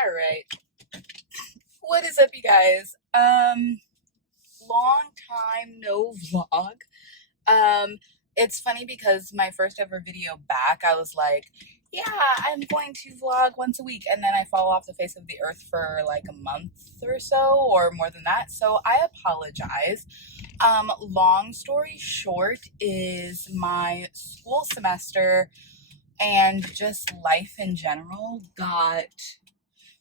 All right. What is up, you guys? Long time no vlog. It's funny because my first ever video back, I was like, yeah, I'm going to vlog once a week, and then I fall off the face of the earth for like a month or so, or more than that. So I apologize. Long story short is my school semester and just life in general got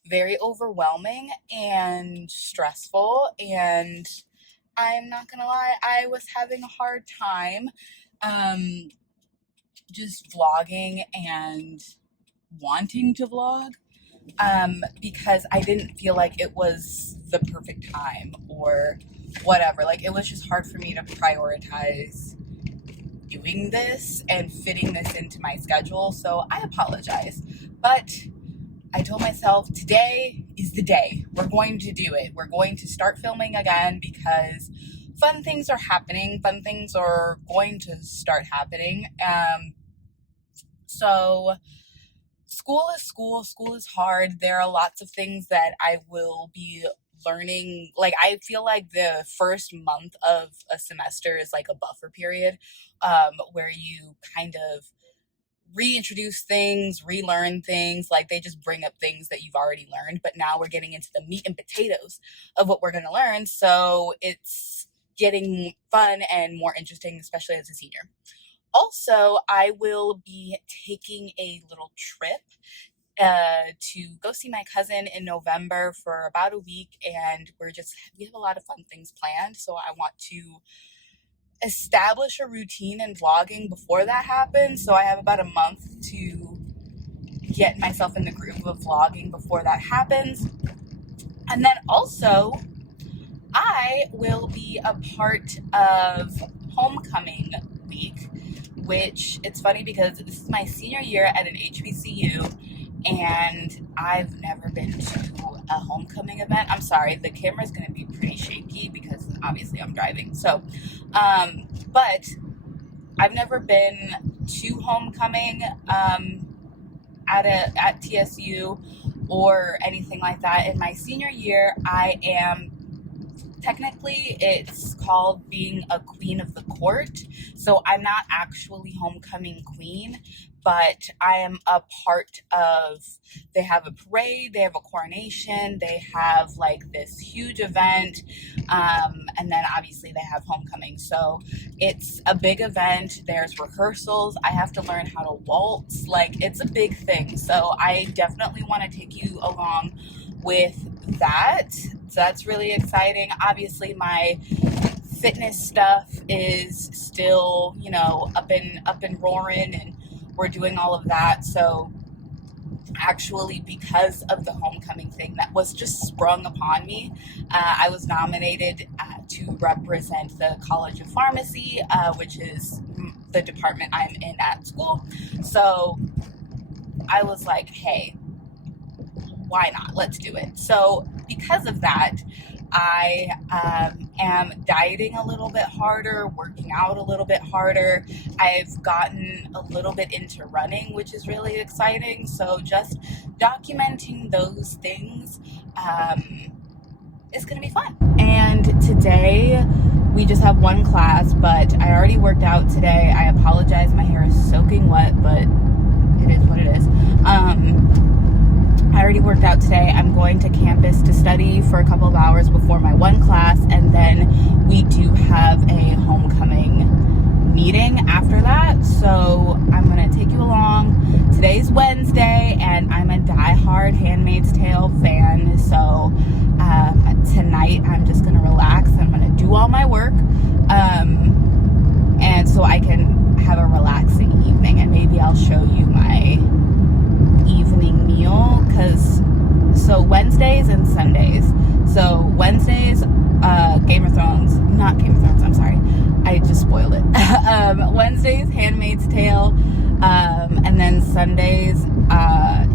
very overwhelming and stressful, and I'm not gonna lie, I was having a hard time just vlogging and wanting to vlog because I didn't feel like it was the perfect time or whatever. Like, it was just hard for me to prioritize doing this and fitting this into my schedule, so I apologize. But I told myself today is the day. We're going to do it. We're going to start filming again because fun things are happening. Fun things are going to start happening. So school is school. School is hard. There are lots of things that I will be learning. Like, I feel like the first month of a semester is like a buffer period where you kind of reintroduce things, relearn things. Like, they just bring up things that you've already learned, but now we're getting into the meat and potatoes of what we're going to learn. So it's getting fun and more interesting, especially as a senior. Also, I will be taking a little trip to go see my cousin in November for about a week, and we have a lot of fun things planned. So I want to establish a routine in vlogging before that happens. So I have about a month to get myself in the groove of vlogging before that happens. And then also, I will be a part of homecoming week, which it's funny because this is my senior year at an HBCU, and I've never been to a homecoming event. I'm sorry, the camera's going to be pretty shaky because obviously I'm driving. So, but I've never been to homecoming at TSU or anything like that. In my senior year, technically, it's called being a queen of the court. So I'm not actually homecoming queen, but I am a part of, they have a parade, they have a coronation, they have like this huge event, and then obviously they have homecoming. So it's a big event. There's rehearsals. I have to learn how to waltz. Like, it's a big thing. So I definitely want to take you along with that. So that's really exciting. Obviously, my fitness stuff is still, up and roaring, and we're doing all of that. So actually, because of the homecoming thing that was just sprung upon me, I was nominated to represent the College of Pharmacy, which is the department I'm in at school. So I was like, hey, why not? Let's do it. So because of that, I am dieting a little bit harder, working out a little bit harder. I've gotten a little bit into running, which is really exciting. So just documenting those things is going to be fun. And today we just have one class, but I already worked out today. I apologize. My hair is soaking wet, but it is what it is. I already worked out today. I'm going to campus to study for a couple of hours before my one class, and then we do have a homecoming meeting after that. So I'm going to take you along. Today's Wednesday, and I'm a diehard Handmaid's Tale fan. So tonight I'm just going to relax. I'm going to do all my work, and so I can have a relaxing evening, and maybe I'll show you my evening meal. So Wednesdays and Sundays. So Wednesdays, Game of Thrones, not Game of Thrones, I'm sorry, I just spoiled it. Wednesdays, Handmaid's Tale, and then Sundays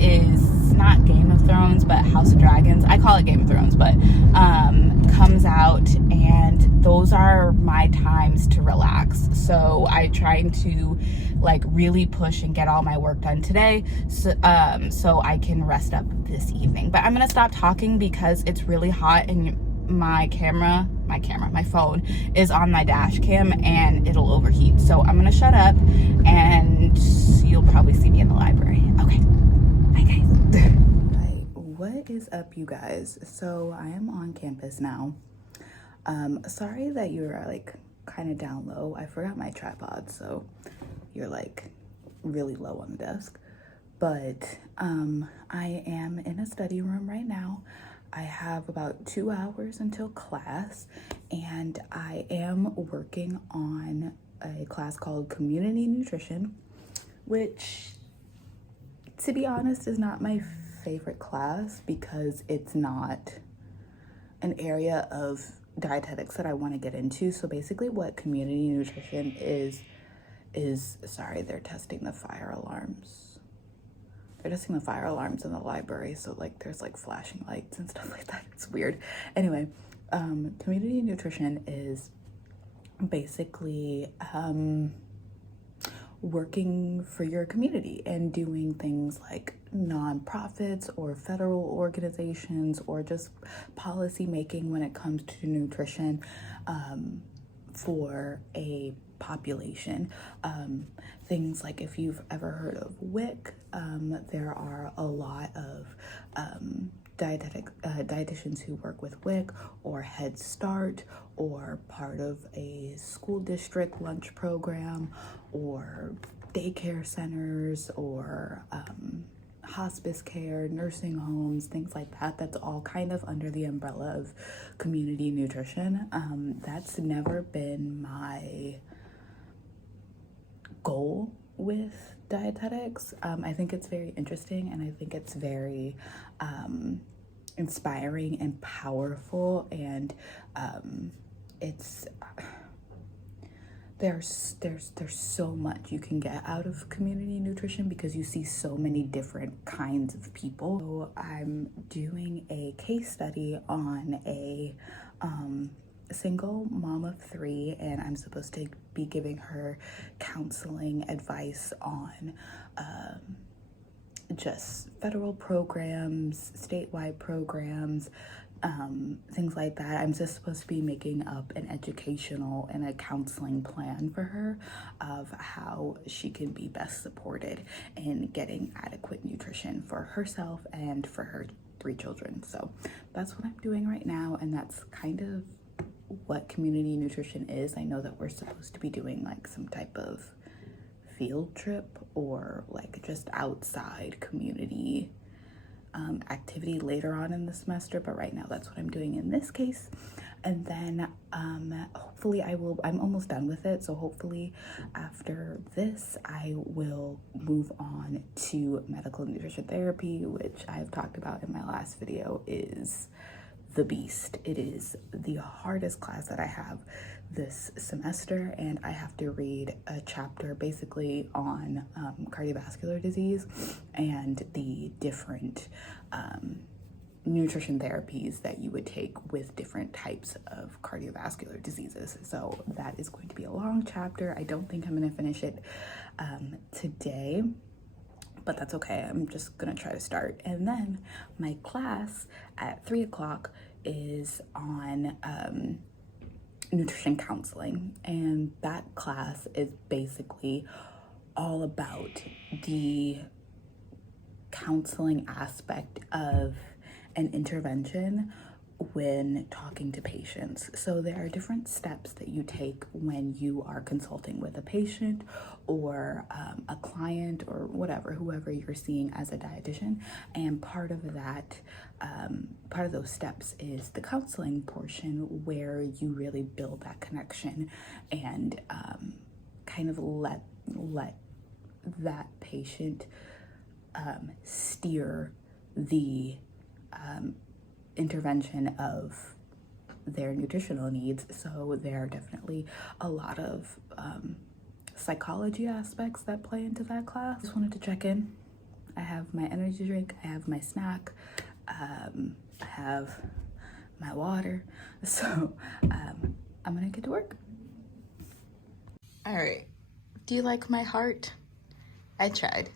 is not Game of Thrones, Thrones, but House of Dragons. I call it Game of Thrones, but comes out, and those are my times to relax. So I try to like really push and get all my work done today, so I can rest up this evening. But I'm gonna stop talking because it's really hot, and my phone is on my dash cam and it'll overheat. So I'm gonna shut up, and you'll probably see me in the library. Okay, bye guys. Right, what is up, you guys? So I am on campus now. Sorry that you're like kind of down low. I forgot my tripod, so you're like really low on the desk. But I am in a study room right now. I have about 2 hours until class, and I am working on a class called Community Nutrition, which, to be honest, is not my favorite class because it's not an area of dietetics that I want to get into. So basically what community nutrition is, sorry, they're testing the fire alarms. They're testing the fire alarms in the library, so like there's like flashing lights and stuff like that. It's weird. Anyway, community nutrition is basically working for your community and doing things like nonprofits or federal organizations or just policy making when it comes to nutrition for a population. Things like, if you've ever heard of WIC, there are a lot of dietitians who work with WIC or Head Start, or part of a school district lunch program, or daycare centers, or hospice care, nursing homes, things like that. That's all kind of under the umbrella of community nutrition. That's never been my goal with dietetics. I think it's very interesting, and I think it's very inspiring and powerful, and there's so much you can get out of community nutrition because you see so many different kinds of people. So I'm doing a case study on a single mom of 3, and I'm supposed to be giving her counseling advice on just federal programs, statewide programs, things like that. I'm just supposed to be making up an educational and a counseling plan for her of how she can be best supported in getting adequate nutrition for herself and for her 3 children. So that's what I'm doing right now, and that's kind of what community nutrition is. I know that we're supposed to be doing like some type of field trip or like just outside community activity later on in the semester, but right now that's what I'm doing in this case. And then hopefully I'm almost done with it, so hopefully after this I will move on to medical nutrition therapy, which I've talked about in my last video is the beast. It is the hardest class that I have this semester, and I have to read a chapter basically on cardiovascular disease and the different nutrition therapies that you would take with different types of cardiovascular diseases. So that is going to be a long chapter. I don't think I'm going to finish it today, but that's okay. I'm just gonna try to start. And then my class at 3 o'clock is on nutrition counseling, and that class is basically all about the counseling aspect of an intervention when talking to patients. So there are different steps that you take when you are consulting with a patient or a client or whatever, whoever you're seeing as a dietitian. And part of that, part of those steps is the counseling portion, where you really build that connection and kind of let that patient steer the intervention of their nutritional needs. So there are definitely a lot of psychology aspects that play into that class. Just wanted to check in. I have my energy drink, I have my snack, I have my water, so I'm gonna get to work. All right, do you like my heart? I tried.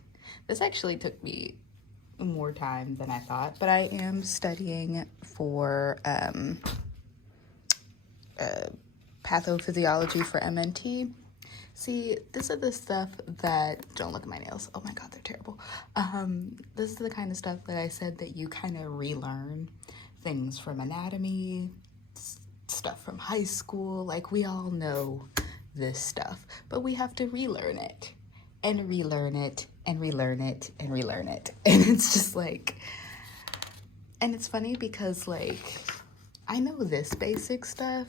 This actually took me more time than I thought, but I am studying for pathophysiology for MNT. See, this is the stuff that, don't look at my nails. Oh my God, they're terrible. This is the kind of stuff that I said that you kind of relearn things from anatomy, stuff from high school. Like, we all know this stuff, but we have to relearn it and relearn it and relearn it and relearn it. And it's just like, and it's funny because like, I know this basic stuff,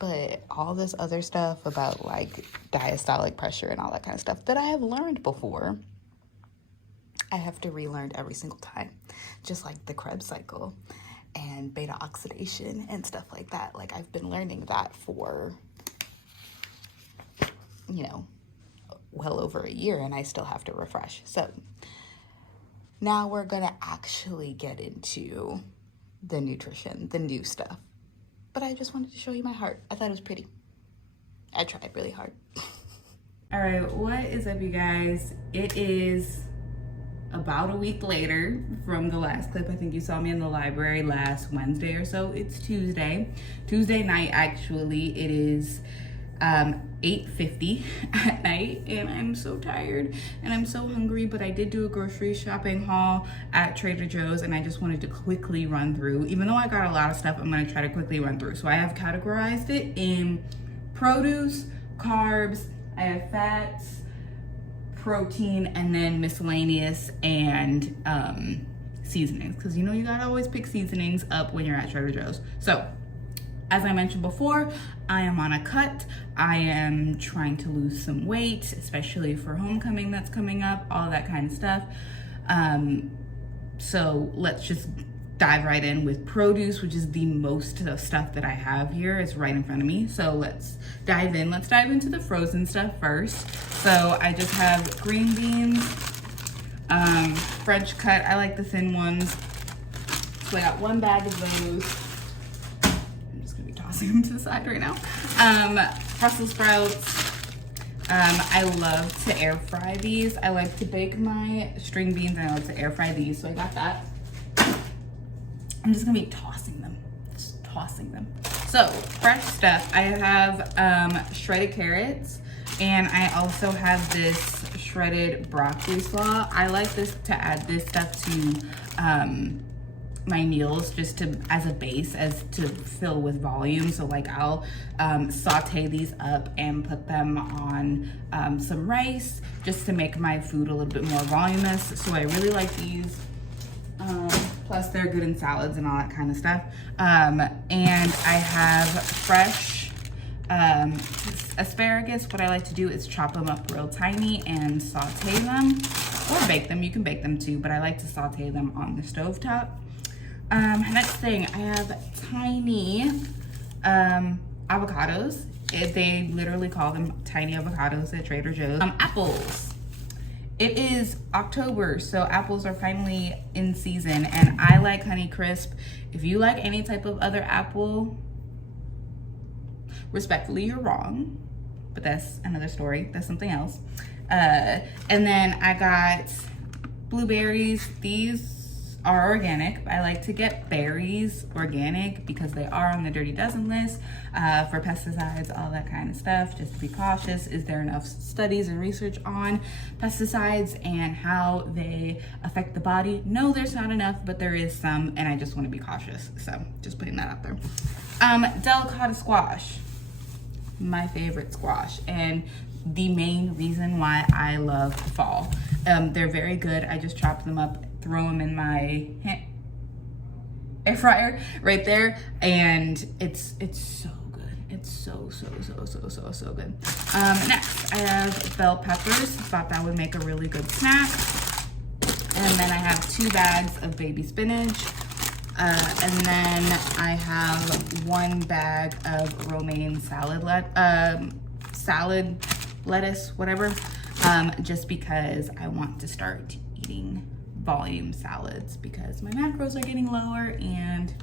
but all this other stuff about like diastolic pressure and all that kind of stuff that I have learned before, I have to relearn every single time. Just like the Krebs cycle and beta oxidation and stuff like that. Like, I've been learning that for, you know, well over a year, and I still have to refresh. So now we're gonna actually get into the nutrition, the new stuff. But I just wanted to show you my heart. I thought it was pretty. I tried really hard. All right, what is up, you guys? It is about a week later from the last clip. I think you saw me in the library last Wednesday or so. It's Tuesday night, actually. It is 8:50 at night, and I'm so tired and I'm so hungry, but I did do a grocery shopping haul at Trader Joe's, and I just wanted to quickly run through. Even though I got a lot of stuff, I'm gonna try to quickly run through. So I have categorized it in produce, carbs, I have fats, protein, and then miscellaneous and seasonings, because you know you gotta always pick seasonings up when you're at Trader Joe's. So as I mentioned before, I am on a cut. I am trying to lose some weight, especially for homecoming that's coming up, all that kind of stuff. So let's just dive right in with produce, which is the most of the stuff that I have here. It's right in front of me. So let's dive in. Let's dive into the frozen stuff first. So I just have green beans, French cut. I like the thin ones. So I got one bag of those. Tossing them to the side right now. Brussels sprouts. I love to air fry these. I like to bake my string beans, and I like to air fry these, so I got that. I'm just gonna be tossing them, just tossing them. So fresh stuff, I have shredded carrots, and I also have this shredded broccoli slaw. I like this to add this stuff to my meals, just to as a base, as to fill with volume. So like I'll saute these up and put them on some rice, just to make my food a little bit more voluminous. So I really like these. Plus they're good in salads and all that kind of stuff. And I have fresh asparagus. What I like to do is chop them up real tiny and saute them, or bake them. You can bake them too, but I like to saute them on the stovetop. Next thing, I have tiny avocados. They literally call them tiny avocados at Trader Joe's. Apples. It is October, so apples are finally in season, and I like Honeycrisp. If you like any type of other apple, respectfully, you're wrong, but that's another story. That's something else. And then I got blueberries. These are organic. I like to get berries organic because they are on the Dirty Dozen list for pesticides, all that kind of stuff. Just to be cautious. Is there enough studies and research on pesticides and how they affect the body? No, there's not enough, but there is some, and I just want to be cautious. So just putting that out there. Delicata squash, my favorite squash, and the main reason why I love fall. They're very good. I just chop them up, throw them in my air fryer right there, and it's so good. It's so good. Next, I have bell peppers. Thought that would make a really good snack. And then I have 2 bags of baby spinach. And then I have 1 bag of romaine salad lettuce, whatever, just because I want to start eating volume salads because my macros are getting lower and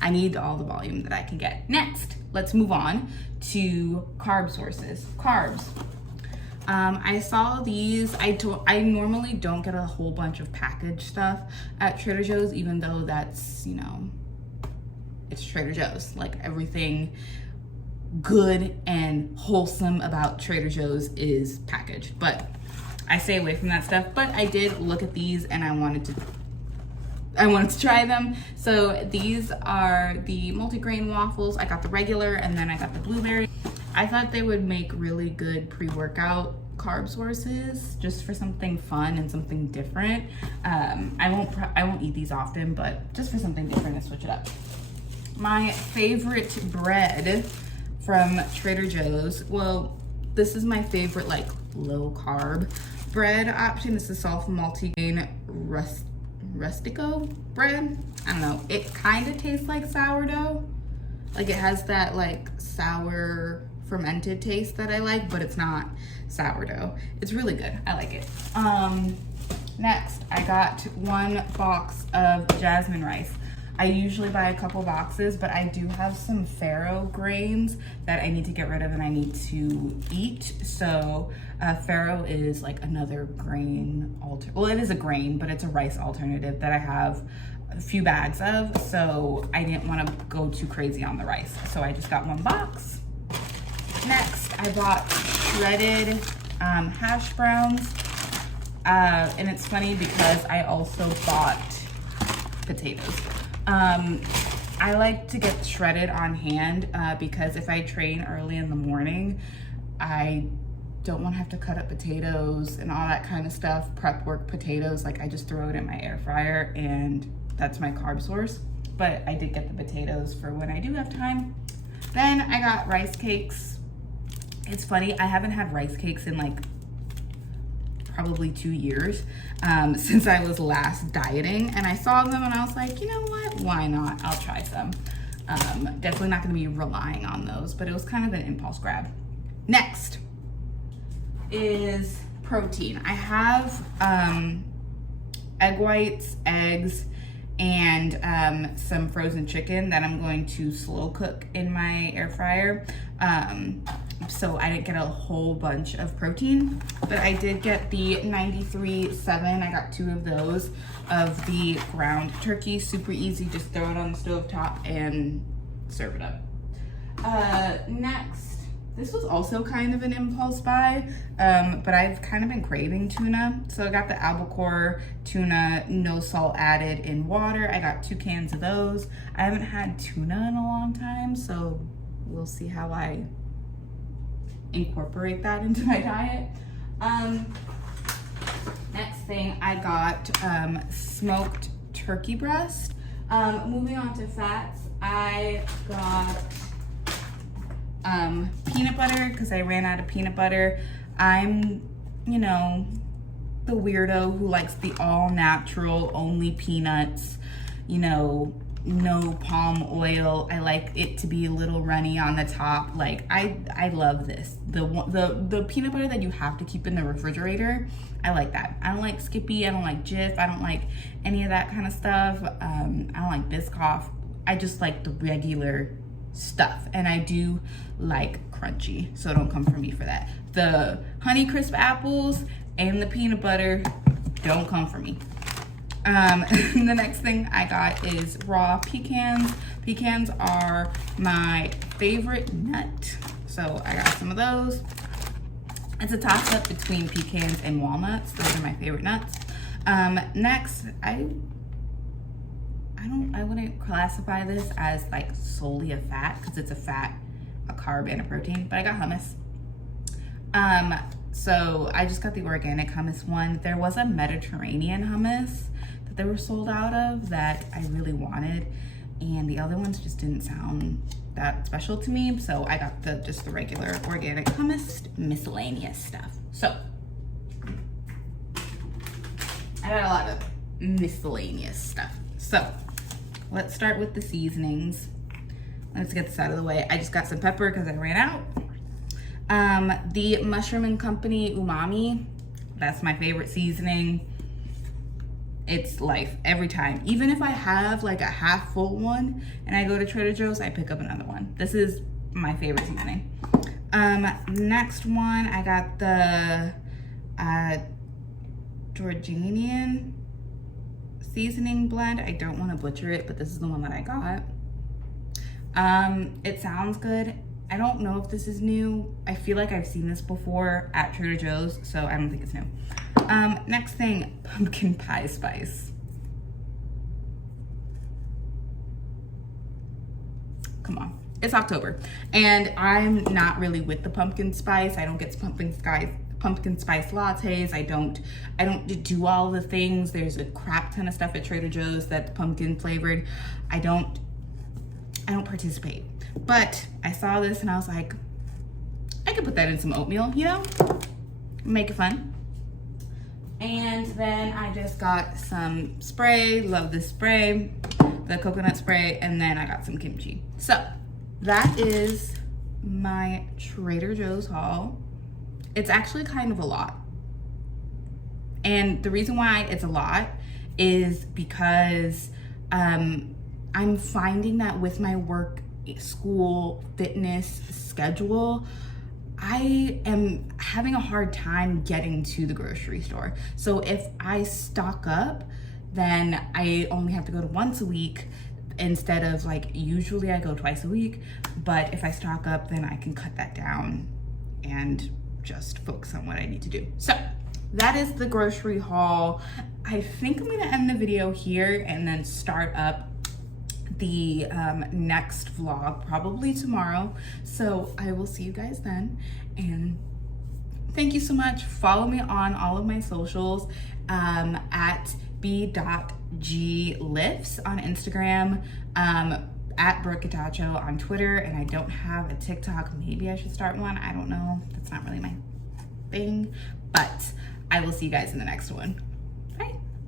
I need all the volume that I can get. Next, let's move on to carb sources. Carbs. I saw these. I normally don't get a whole bunch of packaged stuff at Trader Joe's, even though that's, you know, it's Trader Joe's. Like, everything good and wholesome about Trader Joe's is packaged, but I stay away from that stuff. But I did look at these and I wanted to try them. So these are the multigrain waffles. I got the regular and then I got the blueberry. I thought they would make really good pre-workout carb sources, just for something fun and something different. I won't eat these often, but just for something different to switch it up. My favorite bread from Trader Joe's, well, this is my favorite like low carb bread option. This is soft multigrain rustico bread. I don't know, it kind of tastes like sourdough. Like, it has that like sour fermented taste that I like, but it's not sourdough. It's really good. I like it. Next, I got 1 box of jasmine rice. I usually buy a couple boxes, but I do have some farro grains that I need to get rid of and I need to eat. So farro is like another grain well, it is a grain, but it's a rice alternative that I have a few bags of, so I didn't want to go too crazy on the rice, so I just got 1 box. Next, I bought shredded hash browns, and it's funny because I also bought potatoes. I like to get shredded on hand because if I train early in the morning, I don't want to have to cut up potatoes and all that kind of stuff, prep work potatoes. Like, I just throw it in my air fryer and that's my carb source. But I did get the potatoes for when I do have time. Then I got rice cakes. It's funny, I haven't had rice cakes in like probably 2 years since I was last dieting, and I saw them and I was like, you know what, why not? I'll try some. Definitely not going to be relying on those, but it was kind of an impulse grab. Next is protein. I have egg whites, eggs, and some frozen chicken that I'm going to slow cook in my air fryer. So I didn't get a whole bunch of protein, but I did get the 93.7. I got 2 of those of the ground turkey. Super easy, just throw it on the stove top and serve it up. Next, this was also kind of an impulse buy, but I've kind of been craving tuna. So I got the albacore tuna, no salt added in water. I got 2 cans of those. I haven't had tuna in a long time, so we'll see how I incorporate that into my diet. Next thing, I got smoked turkey breast. Moving on to fats, I got peanut butter because I ran out of peanut butter. I'm, you know, the weirdo who likes the all natural, only peanuts, you know, no palm oil. I like it to be a little runny on the top. Like, I love this. The peanut butter that you have to keep in the refrigerator, I like that. I don't like Skippy, I don't like Jif, I don't like any of that kind of stuff. I don't like Biscoff. I just like the regular stuff, and I do like crunchy, so don't come for me for that. The Honeycrisp apples and the peanut butter, don't come for me. The next thing I got is raw pecans. Pecans are my favorite nut, so I got some of those. It's a toss-up between pecans and walnuts. Those are my favorite nuts. Next, I wouldn't classify this as like solely a fat, because it's a fat, a carb, and a protein, but I got hummus. So I just got the organic hummus one. There was a Mediterranean hummus that they were sold out of that I really wanted, and the other ones just didn't sound that special to me, so I got just the regular organic hummus, miscellaneous stuff. So I got a lot of miscellaneous stuff. So let's start with the seasonings. Let's get this out of the way. I just got some pepper because I ran out. The Mushroom and Company umami, that's my favorite seasoning. It's life every time. Even if I have like a half full one and I go to Trader Joe's, I pick up another one. This is my favorite seasoning. Next one, I got the Jordanian seasoning blend. I don't want to butcher it, but this is the one that I got. It sounds good. I don't know if this is new. I feel like I've seen this before at Trader Joe's, so I don't think it's new. Next thing, pumpkin pie spice. Come on, it's October, and I'm not really with the pumpkin spice. I don't get pumpkin spice lattes. I don't do all the things. There's a crap ton of stuff at Trader Joe's that's pumpkin flavored. I don't participate. But I saw this and I was like, I could put that in some oatmeal, you know? Make it fun. And then I just got some spray, love this spray, the coconut spray, and then I got some kimchi. So that is my Trader Joe's haul. It's actually kind of a lot. And the reason why it's a lot is because I'm finding that with my work, school, fitness schedule, I am having a hard time getting to the grocery store. So if I stock up, then I only have to go to once a week instead of like usually I go twice a week. But if I stock up, then I can cut that down and just focus on what I need to do. So that is the grocery haul. I think I'm gonna end the video here and then start up the next vlog probably tomorrow. So I will see you guys then, and thank you so much. Follow me on all of my socials at b.glifts on Instagram, at Brooke on Twitter, and I don't have a TikTok. Maybe I should start one. I don't know. That's not really my thing, but I will see you guys in the next one.